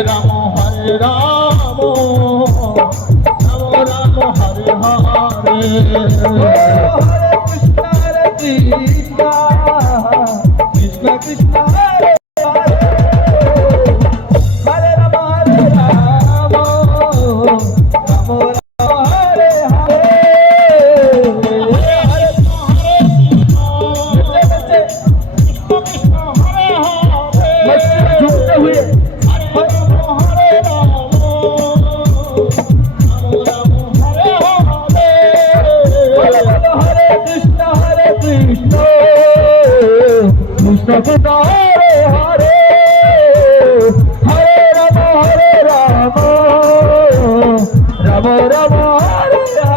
রাম হরে রাম রাম রাম হরে হরে হরে কৃষ্ণ কৃষ্ণ কৃষ্ণ হরে হরে হরে রাম রাম হরে হরে হরে কৃষ্ণ কৃষ্ণ হরে হরে मस्ती में झूमते हुए हरे राम राम हरे हरे बोलो बोलो हरे कृष्ण कृष्ण कृष्ण हरे हरे हरे राम राम राम हरे हरे